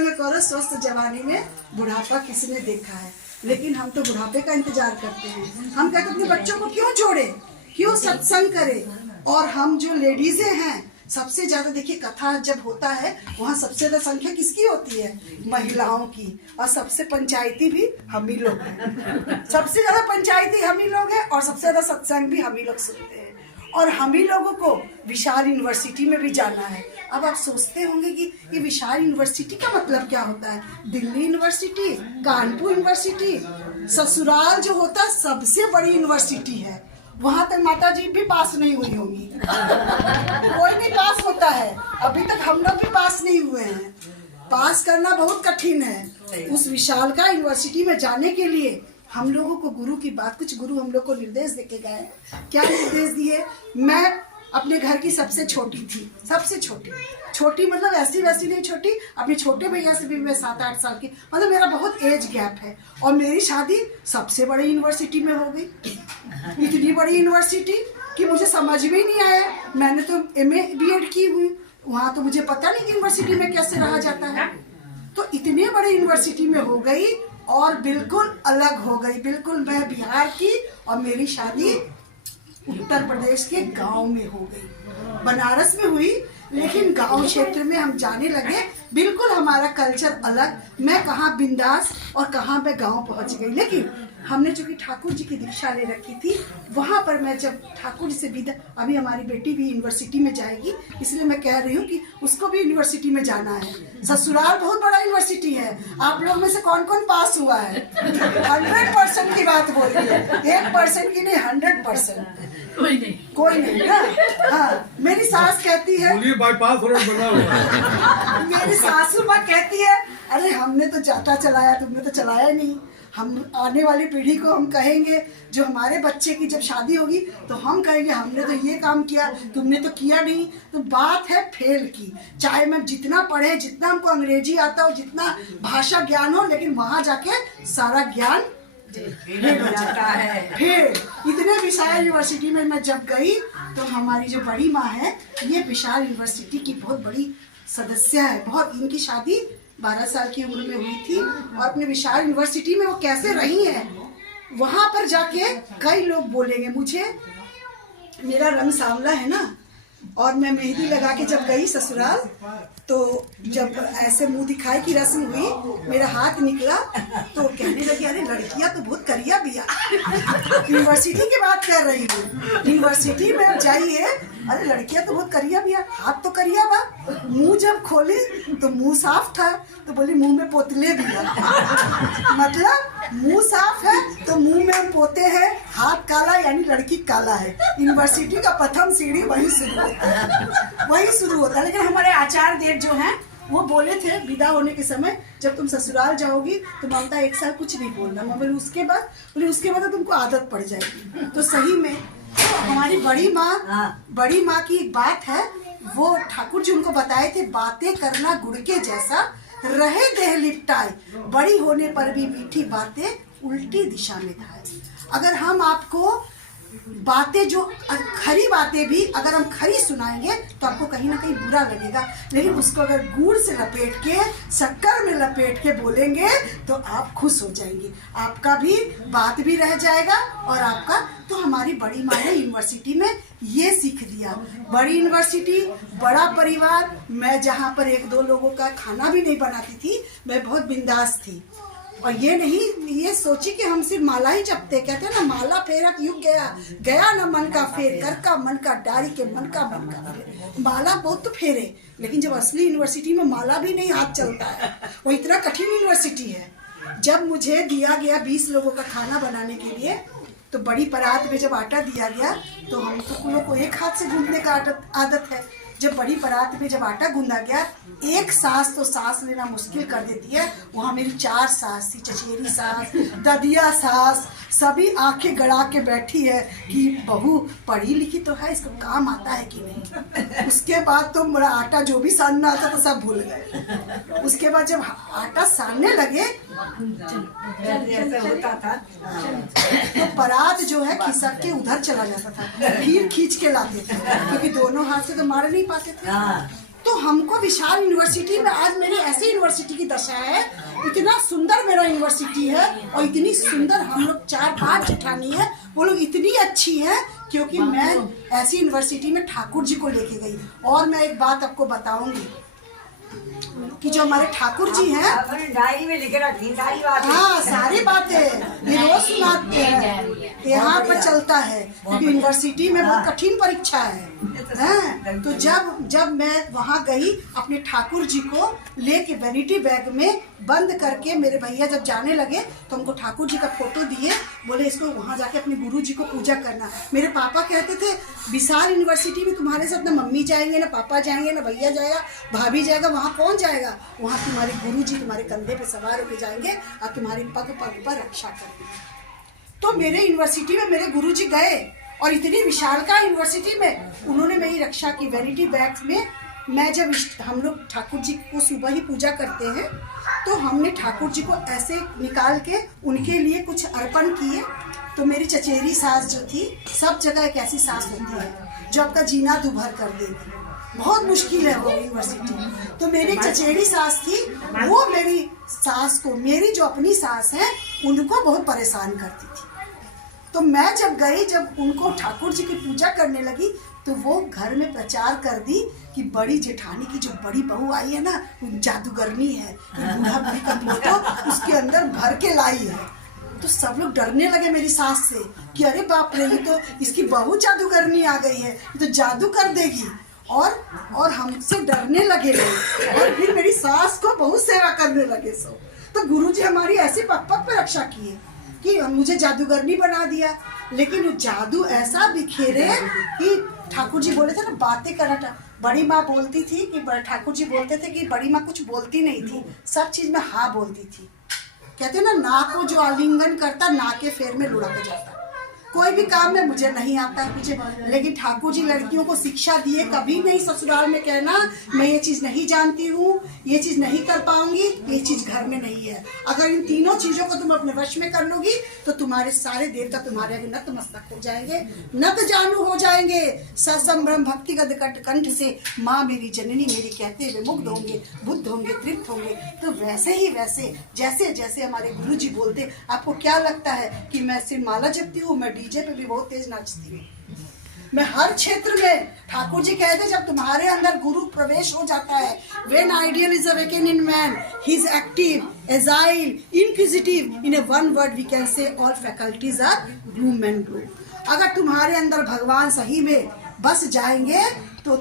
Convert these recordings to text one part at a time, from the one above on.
सत्संग करो स्वस्थ जवानी में, बुढ़ापा किसी ने देखा है। लेकिन हम तो बुढ़ापे का इंतजार करते हैं। हम कहते अपने बच्चों को क्यों जोड़े, क्यों सत्संग करे। और हम जो लेडीजें हैं, सबसे ज्यादा देखिए कथा जब होता है वहाँ सबसे ज्यादा संख्या किसकी होती है, महिलाओं की। और सबसे पंचायती भी हम ही लोग हैं। सबसे ज्यादा पंचायती हम ही लोग हैं और सबसे ज्यादा सत्संग भी हम ही लोग सुनते हैं। और हम ही लोगों को विशाल यूनिवर्सिटी में भी जाना है। अब आप सोचते होंगे कि ये विशाल यूनिवर्सिटी का मतलब क्या होता है। दिल्ली यूनिवर्सिटी, कानपुर यूनिवर्सिटी, ससुराल जो होता है सबसे बड़ी यूनिवर्सिटी है। वहां तक माता जी भी पास नहीं हुई होंगी। कोई नहीं पास होता है, अभी तक हम लोग भी पास नहीं हुए हैं। पास करना बहुत कठिन है। उस विशाल का यूनिवर्सिटी में जाने के लिए हम लोगों को गुरु की बात, कुछ गुरु हम लोग को निर्देश देके गए। क्या निर्देश दिए। मैं अपने घर की सबसे छोटी थी, सबसे छोटी। छोटी मतलब ऐसी वैसी नहीं छोटी, अपने छोटे भैया से भी मैं 7-8 साल की, मतलब मेरा बहुत एज गैप है। और मेरी शादी सबसे बड़ी यूनिवर्सिटी में हो गई। इतनी बड़ी यूनिवर्सिटी कि मुझे समझ में ही नहीं आया। मैंने तो MA BEd की हुई, वहाँ तो मुझे पता नहीं कि यूनिवर्सिटी में कैसे रहा जाता है। तो इतने बड़े यूनिवर्सिटी में हो गई और बिल्कुल अलग हो गई। बिल्कुल मैं बिहार की और मेरी शादी उत्तर प्रदेश के गांव में हो गई। बनारस में हुई लेकिन गांव क्षेत्र में हम जाने लगे। बिल्कुल हमारा कल्चर अलग। मैं कहाँ बिंदास और कहाँ मैं गांव पहुंच गई। लेकिन हमने चूंकि ठाकुर जी की दीक्षा ले रखी थी, वहां पर मैं जब ठाकुर जी से विदा, अभी हमारी बेटी भी यूनिवर्सिटी में जाएगी, इसलिए मैं कह रही हूँ कि उसको भी यूनिवर्सिटी में जाना है। ससुराल बहुत बड़ा यूनिवर्सिटी है। आप लोग में से कौन कौन पास हुआ है। 100% की बात बोल रही है, 1% की नहीं, 100%। कोई नहीं ना। हाँ, मेरी सास कहती है, बाईपास बना हुआ। मेरी सासू माँ कहती है, अरे हमने तो जाता चलाया, तुमने तो चलाया नहीं। हम आने वाली पीढ़ी को हम कहेंगे, जो हमारे बच्चे की जब शादी होगी तो हम कहेंगे हमने तो ये काम किया, तुमने तो किया नहीं। तो बात है फेल की। चाहे मैं जितना पढ़े, जितना हमको अंग्रेजी आता हो, जितना भाषा ज्ञान हो, लेकिन वहाँ जाके सारा ज्ञान फेल हो जाता है। फिर इतने विशाल यूनिवर्सिटी में मैं जब गई तो हमारी जो बड़ी माँ है, ये विशाल यूनिवर्सिटी की बहुत बड़ी सदस्य है। बहुत, इनकी शादी 12 साल की उम्र में हुई थी और अपने विशाल यूनिवर्सिटी में वो कैसे रही है, वहां पर जाके कई लोग बोलेंगे। मुझे, मेरा रंग सांवला है ना, और मैं मेहंदी लगा के जब गई ससुराल, तो जब ऐसे मुंह दिखाई की रस्म हुई, मेरा हाथ निकला तो कहने लगी, अरे लड़कियां तो बहुत करिया बिया। यूनिवर्सिटी की बात कर रही हूँ। यूनिवर्सिटी में जाइए, अरे लड़कियां तो बहुत करिया बिया, हाथ तो करिया बा। मुंह जब खोली तो मुंह साफ था, तो बोली मुंह में पोतले बिया। मतलब मुंह साफ है तो मुंह में पोते हैं, हाथ काला यानी लड़की काला है। यूनिवर्सिटी का प्रथम सीढ़ी वही शुरू होता है, वही शुरू होता है। लेकिन हमारे आचार्य देव जो हैं, वो बोले थे विदा होने के समय, जब तुम ससुराल जाओगी तो ममता 1 साल कुछ नहीं बोलना। मैं बोली उसके बाद तो तुमको आदत पड़ जाएगी। तो सही में तो हमारी बड़ी माँ की एक बात है, वो ठाकुर जी उनको बताए थे, बातें करना गुड़ के जैसा, रहे देह लिपटाए, बड़ी होने पर भी मीठी बातें उल्टी दिशा में धाए। अगर हम आपको बातें, जो खरी बातें भी अगर हम खरी सुनाएंगे तो आपको कहीं ना कहीं बुरा लगेगा, लेकिन उसको अगर गुड़ से लपेट के, शक्कर में लपेट के बोलेंगे तो आप खुश हो जाएंगे। आपका भी बात भी रह जाएगा और आपका। तो हमारी बड़ी माँ ने यूनिवर्सिटी में ये सीख दिया। बड़ी यूनिवर्सिटी, बड़ा परिवार। मैं जहाँ पर 1-2 लोगों का खाना भी नहीं बनाती थी, मैं बहुत बिंदास थी। और ये नहीं ये सोची कि हम सिर्फ माला ही जपते। कहते हैं ना, माला फेरक युग गया, गया न मन का फेर, कर का मन का डारी के मन का फेर। माला बहुत तो फेरे, लेकिन जब असली यूनिवर्सिटी में माला भी नहीं हाथ चलता है। वो इतना कठिन यूनिवर्सिटी है। जब मुझे दिया गया 20 लोगों का खाना बनाने के लिए, तो बड़ी परात में जब आटा दिया गया, तो हम तो लोग को एक हाथ से गूंदने का आदत है। जब बड़ी परात में जब आटा गूंदा गया, एक सास तो सांस लेना मुश्किल कर देती है। वहाँ मेरी 4 सास थी, चचेरी सास, ददिया सास, सभी आंखें गड़ा के बैठी है कि बहू पढ़ी लिखी तो है, इसको काम आता है कि नहीं। उसके बाद तो मेरा आटा जो भी सानना आता था सब भूल गए। उसके बाद जब आटा सानने लगे होता था, तो परात जो है खिसक के उधर चला जाता था, फिर खींच के लाते थे, क्योंकि दोनों हाथ से तो मार नहीं पाते थे। तो तो हमको विशाल यूनिवर्सिटी में आज मेरी ऐसी यूनिवर्सिटी की दशा है, इतना सुंदर मेरा यूनिवर्सिटी है और इतनी सुंदर हम लोग 4-5 जेठानी है, वो लोग इतनी अच्छी है क्योंकि मैं ऐसी यूनिवर्सिटी में ठाकुर जी को लेके गई। और मैं एक बात आपको बताऊंगी कि जो हमारे ठाकुर जी हैं, डायरी में लिखे रखी सारी बातें। हाँ सारी बातें ये रोज सुनाते हैं, यहाँ पर चलता है क्योंकि यूनिवर्सिटी में बहुत कठिन परीक्षा है। तो जब मैं वहाँ गई अपने ठाकुर जी को लेके वैनिटी बैग में बंद करके, मेरे भैया जब जाने लगे तो हमको ठाकुर जी का फोटो दिए, बोले इसको वहाँ जाके अपने गुरु जी को पूजा करना। मेरे पापा कहते थे विशाल यूनिवर्सिटी में तुम्हारे साथ ना मम्मी जाएंगे, ना पापा जाएंगे, ना भैया जाएगा, भाभी जाएगा, वहाँ कौन जाएगा? वहाँ तुम्हारे गुरु जी तुम्हारे कंधे पे सवार होके जाएंगे और तुम्हारी पग पग पर रक्षा करेंगे। तो मेरे यूनिवर्सिटी में मेरे गुरु जी गए और इतनी विशालकाय यूनिवर्सिटी में उन्होंने मेरी रक्षा की। वैनिटी बैग्स में मैं जब हम लोग ठाकुर जी को सुबह ही पूजा करते हैं तो हमने ठाकुर जी को ऐसे निकाल के उनके लिए कुछ अर्पण किए। तो मेरी चचेरी सास जो थी, सब जगह एक ऐसी सास होती है जो आपका जीना दुभर कर देगी, बहुत मुश्किल है वो यूनिवर्सिटी। तो मेरी चचेरी सास थी, वो मेरी सास को, मेरी जो अपनी सास है उनको बहुत परेशान करती थी। तो मैं जब गई, जब उनको ठाकुर जी की पूजा करने लगी तो वो घर में प्रचार कर दी कि बड़ी जेठानी की जो बड़ी बहू आई है ना वो जादूगरनी है, बूढ़ा बुढ़ी का फोटो उसके अंदर भर के लाई है। तो सब लोग डरने लगे मेरी सास से कि अरे बाप रे, ये तो इसकी बहू जादूगरनी आ गई है, ये तो जादू कर देगी। और हमसे डरने लगे लोग और फिर मेरी सास को बहुत सेवा करने लगे सब। तो गुरुजी हमारी ऐसी पग पग पे रक्षा किए कि मुझे जादूगरनी बना दिया। लेकिन वो जादू ऐसा बिखेरे कि ठाकुर जी बोले थे ना बातें करना, बड़ी माँ बोलती थी कि ठाकुर जी बोलते थे कि बड़ी माँ कुछ बोलती नहीं थी, सब चीज में हाँ बोलती थी। कहते ना नाक को जो आलिंगन करता नाक के फेर में लुढ़क जाता। कोई भी काम में मुझे नहीं आता है मुझे, लेकिन ठाकुर जी लड़कियों को शिक्षा दिए कभी नहीं ससुराल में कहना मैं ये चीज़ नहीं जानती हूँ, ये चीज़ नहीं कर पाऊंगी, ये चीज़ घर में नहीं है। अगर इन तीनों चीज़ों को तुम अपने वश में कर लोगी तो तुम्हारे सारे देवता तुम्हारे आगे नतमस्तक हो जाएंगे, नत जानू हो जाएंगे। ससंभ्रम भक्तिगत कंठ से माँ मेरी जननी मेरी कहते हुए मुग्ध होंगे, बुद्ध होंगे, तृप्त होंगे। तो वैसे ही वैसे जैसे जैसे हमारे गुरु जी बोलते, आपको क्या लगता है कि मैं सिर्फ माला जपती हूँ? मैं डीजे पे भी बहुत तेज नाचती हूँ। मैं हर क्षेत्र में, ठाकुर जी कहते जब तुम्हारे अंदर गुरु प्रवेश हो जाता है, when ideal is awakened in man, he is active, agile, inquisitive. In a one word we can say all faculties are bloom and glow. अगर तुम्हारे अंदर भगवान सही में बस जाएंगे तो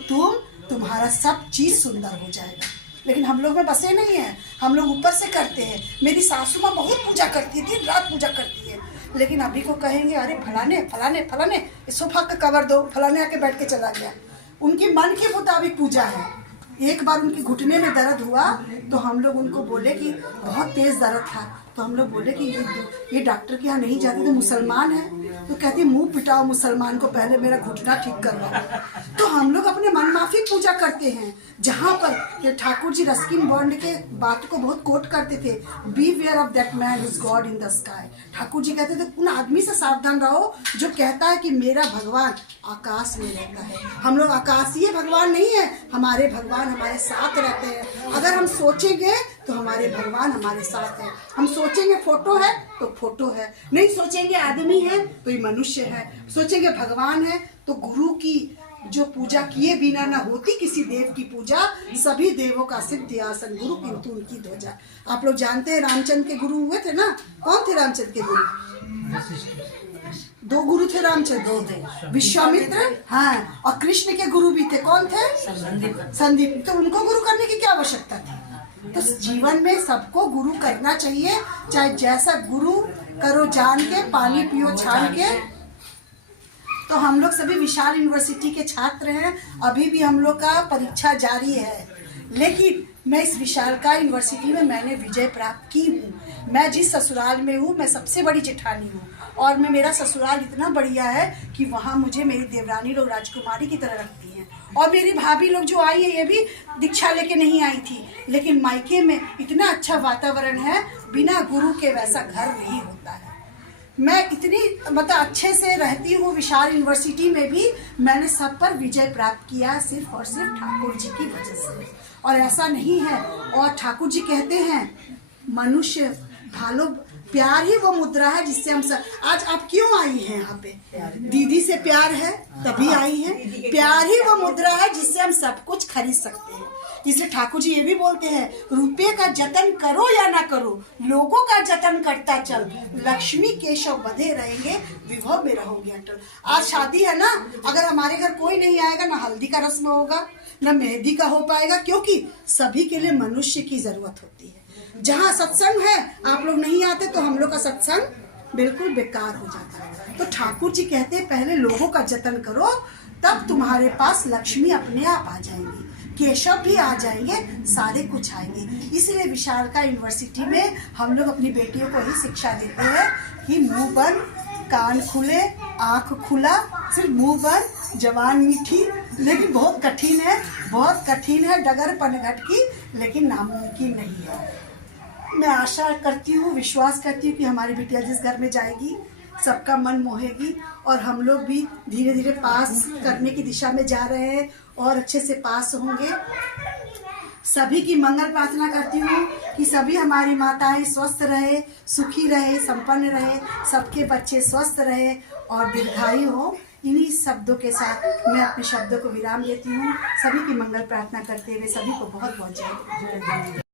तुम्हारा सब चीज सुंदर हो जाएगा। लेकिन हम लोग में बसे नहीं है, हम लोग ऊपर से करते हैं। मेरी सासू माँ बहुत पूजा करती थी, रात पूजा करती है, लेकिन अभी को कहेंगे अरे फलाने फलाने फलाने सोफा का कवर दो, फलाने आके बैठ के चला गया। उनकी मन के मुताबिक पूजा है। एक बार उनके घुटने में दर्द हुआ तो हम लोग उनको बोले कि बहुत तेज दर्द था, तो हम लोग बोले कि ये डॉक्टर के यहाँ नहीं जाती तो मुसलमान है। तो कहती मुंह पिटाओ मुसलमान को, पहले मेरा घुटना ठीक करवाओ। तो हम लोग अपने मन माफी पूजा करते हैं, जहाँ पर ठाकुर जी रस्किन बॉन्ड के बात को बहुत कोट करते थे, beware of that man is God in the sky. Thakur ji कहते थे उन आदमी से सावधान रहो जो कहता है कि मेरा भगवान आकाश में रहता है। हम लोग आकाशीय भगवान नहीं है, हमारे भगवान हमारे साथ रहते हैं। अगर हम सोचेंगे तो हमारे भगवान हमारे साथ है। हम सोचेंगे फोटो है तो फोटो है, नहीं सोचेंगे आदमी है तो ये मनुष्य है, सोचेंगे भगवान है तो गुरु की जो पूजा किए बिना न होती किसी देव की पूजा। सभी देवों का सिद्ध आसन गुरु किंतु उनकी ध्वजा। आप लोग जानते हैं रामचंद्र के गुरु हुए थे ना, कौन थे रामचंद्र के गुरु? दो गुरु थे रामचंद्र, दो थे, विश्वामित्र हाँ, और कृष्ण के गुरु भी थे, कौन थे? संदीप। तो उनको गुरु करने की क्या आवश्यकता थी? तो जीवन में सबको गुरु करना चाहिए, चाहे जैसा गुरु करो जान के, पानी पियो छान के। तो हम लोग सभी विशाल यूनिवर्सिटी के छात्र हैं, अभी भी हम लोग का परीक्षा जारी है, लेकिन मैं इस विशालकाय यूनिवर्सिटी में मैंने विजय प्राप्त की हूँ। मैं जिस ससुराल में हूँ मैं सबसे बड़ी जेठानी हूँ, और मैं मेरा ससुराल इतना बढ़िया है कि वहाँ मुझे मेरी देवरानी लोग राजकुमारी की तरह रखती हैं। और मेरी भाभी लोग जो आई है ये भी दीक्षा लेके नहीं आई थी, लेकिन मायके में इतना अच्छा वातावरण है, बिना गुरु के वैसा घर नहीं होता है। मैं इतनी मतलब अच्छे से रहती हूँ विशाल यूनिवर्सिटी में भी, मैंने सब पर विजय प्राप्त किया सिर्फ और सिर्फ ठाकुर जी की वजह से। और ऐसा नहीं है, और ठाकुर जी कहते हैं मनुष्य भालो प्यार ही वो मुद्रा है जिससे हम सब, आज आप क्यों आई हैं यहाँ पे? दीदी से प्यार है तभी आई हैं। प्यार ही वो मुद्रा है जिससे हम सब कुछ खरीद सकते हैं। इसलिए ठाकुर जी ये भी बोलते हैं, रुपये का जतन करो या ना करो, लोगों का जतन करता चल, लक्ष्मी केशव बधे रहेंगे, विभव में रहोगे अटल। आज शादी है ना, अगर हमारे घर कोई नहीं आएगा, ना हल्दी का रस्म होगा, ना मेहंदी का हो पाएगा, क्योंकि सभी के लिए मनुष्य की जरूरत होती है। जहाँ सत्संग है, आप लोग नहीं आते तो हम लोग का सत्संग बिल्कुल बेकार हो जाता है। तो ठाकुर जी कहते हैं पहले लोगों का जतन करो, तब तुम्हारे पास लक्ष्मी अपने आप आ जाएंगी, केशव भी आ जाएंगे, सारे कुछ आएंगे। इसलिए विशालका यूनिवर्सिटी में हम लोग अपनी बेटियों को ही शिक्षा देते हैं कि मुंह बंद, कान खुले, आँख खुला, सिर्फ मुंह बंद, जवान मीठी, लेकिन बहुत कठिन है, बहुत कठिन है, डगर पनघट की, लेकिन नामुमकिन नहीं है। मैं आशा करती हूँ, विश्वास करती हूँ कि हमारी बिटिया जिस घर में जाएगी सबका मन मोहेगी, और हम लोग भी धीरे धीरे पास करने की दिशा में जा रहे हैं और अच्छे से पास होंगे। सभी की मंगल प्रार्थना करती हूँ कि सभी हमारी माताएं स्वस्थ रहे, सुखी रहे, संपन्न रहे, सबके बच्चे स्वस्थ रहे और दीर्घायु हो। इन्हीं शब्दों के साथ मैं अपने शब्दों को विराम देती हूँ। सभी की मंगल प्रार्थना करते हुए सभी को बहुत बहुत जय।